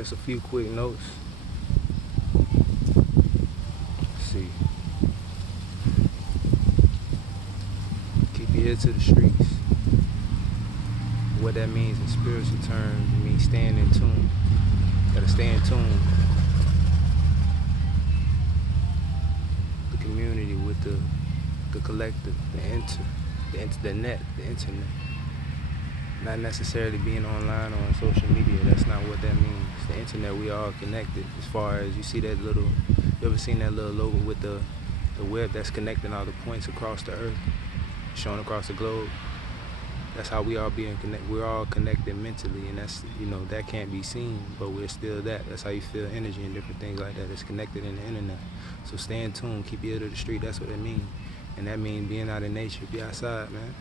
Just a few quick notes. Let's see. Keep your ear to the streets. What that means in spiritual terms, it means staying in tune. Gotta stay in tune. The community with the collective, the internet. Not necessarily being online or on social media. That's not what that means. The internet, we are all connected. As far as you see that little, you ever seen that little logo with the web that's connecting all the points across the earth, showing across the globe? That's how we are being connected. We're all connected mentally, and that's, that can't be seen, but we're still that. That's how you feel energy and different things like that. It's connected in the internet. So stay in tune, keep your ear to the street. That's what it means. And that means being out in nature. Be outside, man.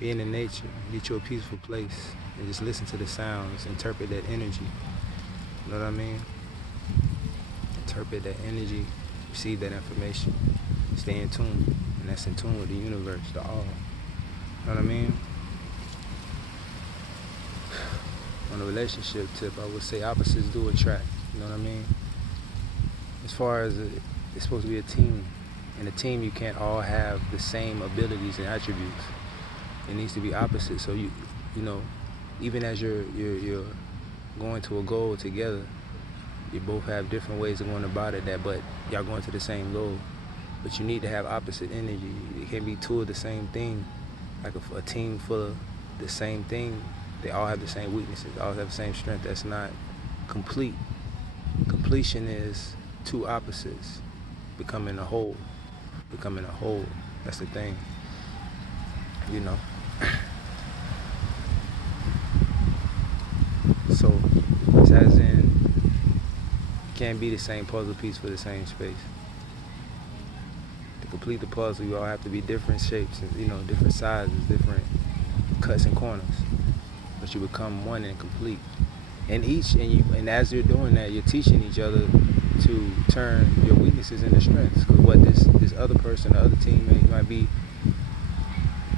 Being in nature, get you a peaceful place and just listen to the sounds, interpret that energy. You know what I mean? Interpret that energy, receive that information, stay in tune, and that's in tune with the universe, the all. You know what I mean? On a relationship tip, I would say opposites do attract. You know what I mean? As far as it's supposed to be a team. In a team, you can't all have the same abilities and attributes. It needs to be opposite. So you know, even as you're going to a goal together, you both have different ways of going about it. But y'all going to the same goal. But you need to have opposite energy. It can't be two of the same thing. Like a team full of the same thing, they all have the same weaknesses. They all have the same strength. That's not complete. Completion is two opposites becoming a whole. Becoming a whole. That's the thing. So, it's as in, it can't be the same puzzle piece for the same space. To complete the puzzle, you all have to be different shapes, and, different sizes, different cuts and corners. But you become one and complete. And as you're doing that, you're teaching each other to turn your weaknesses into strengths. Because what this other person, the other teammate might be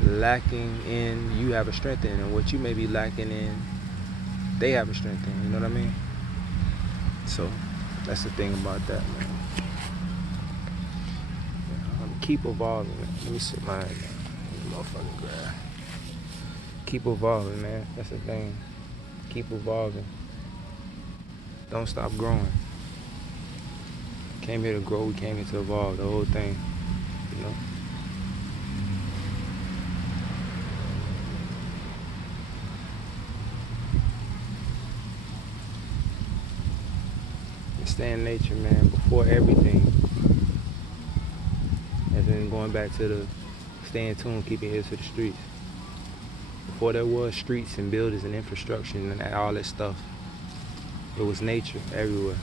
lacking in, you have a strength in, and what you may be lacking in, they have a strength in. You know what I mean? So that's the thing about that, man. Keep evolving, man. Let me sit mine down. Motherfucking grab. Keep evolving, man. That's the thing. Keep evolving. Don't stop growing. Came here to grow. We came here to evolve. The whole thing, And stay in nature, man. Before everything. And then going back to the stay in tune, keep your ears to the streets. Before there was streets and buildings and infrastructure and all that stuff, it was nature everywhere.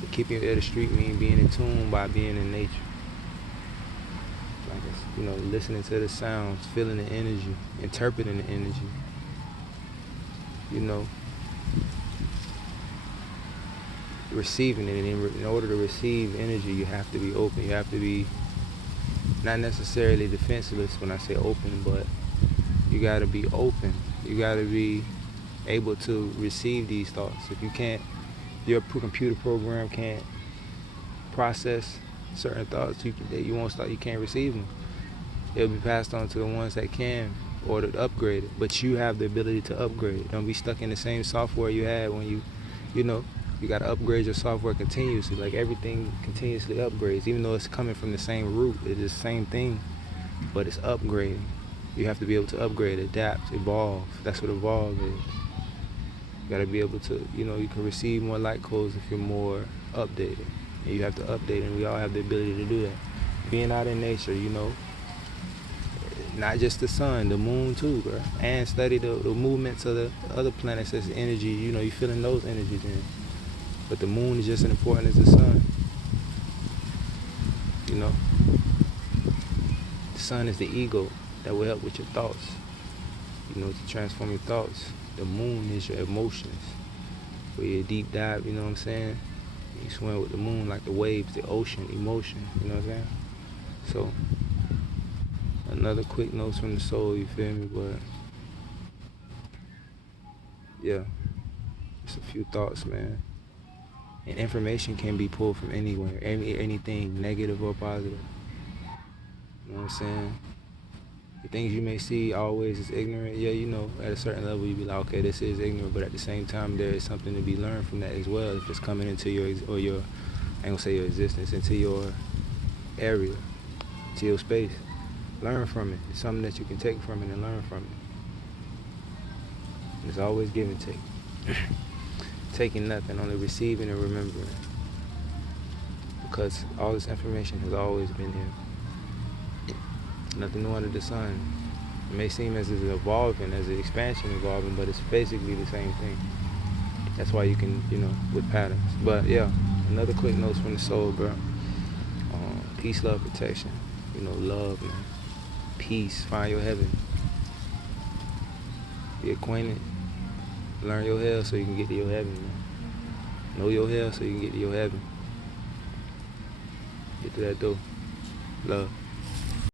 So keeping your ear to the street means being in tune by being in nature. Like listening to the sounds, feeling the energy, interpreting the energy. Receiving it. And in order to receive energy, you have to be open. You have to be not necessarily defenseless when I say open, but you got to be open. You got to be able to receive these thoughts. If you can't, your computer program can't process certain thoughts, you can't receive them. It'll be passed on to the ones that can, or to upgrade it. But you have the ability to upgrade it. Don't be stuck in the same software you had when you got to upgrade your software continuously. Like everything continuously upgrades, even though it's coming from the same root. It's the same thing, but it's upgrading. You have to be able to upgrade, adapt, evolve. That's what evolve is. You got to be able to, you can receive more light codes if you're more updated. And you have to update, and we all have the ability to do that. Being out in nature, not just the sun, the moon too, bro. And study the movements of the other planets as energy. You're feeling those energies in. But the moon is just as important as the sun. The sun is the ego that will help with your thoughts. To transform your thoughts. The moon is your emotions. Where you deep dive, you know what I'm saying? You swim with the moon like the waves, the ocean, emotion, you know what I'm saying? So, another quick notes from the soul, you feel me? But Yeah, just a few thoughts, man. And information can be pulled from anywhere, anything, negative or positive. You know what I'm saying? The things you may see always as ignorant, yeah, you know, at a certain level you be like, okay, this is ignorant, but at the same time there is something to be learned from that as well. If it's coming into your, or your, I ain't gonna say your existence, into your area, to your space. Learn from it. It's something that you can take from it and learn from it. It's always give and take. Taking nothing, only receiving and remembering. Because all this information has always been here. Nothing new under the sun. It may seem as it's evolving, as an expansion evolving, but it's basically the same thing. That's why you can, you know, with patterns. But yeah, another quick notes from the soul, bro. Peace, love, protection. You know, love, man. Peace. Find your heaven. Be acquainted. Learn your hell so you can get to your heaven, man. Know your hell so you can get to your heaven. Get to that door. Love.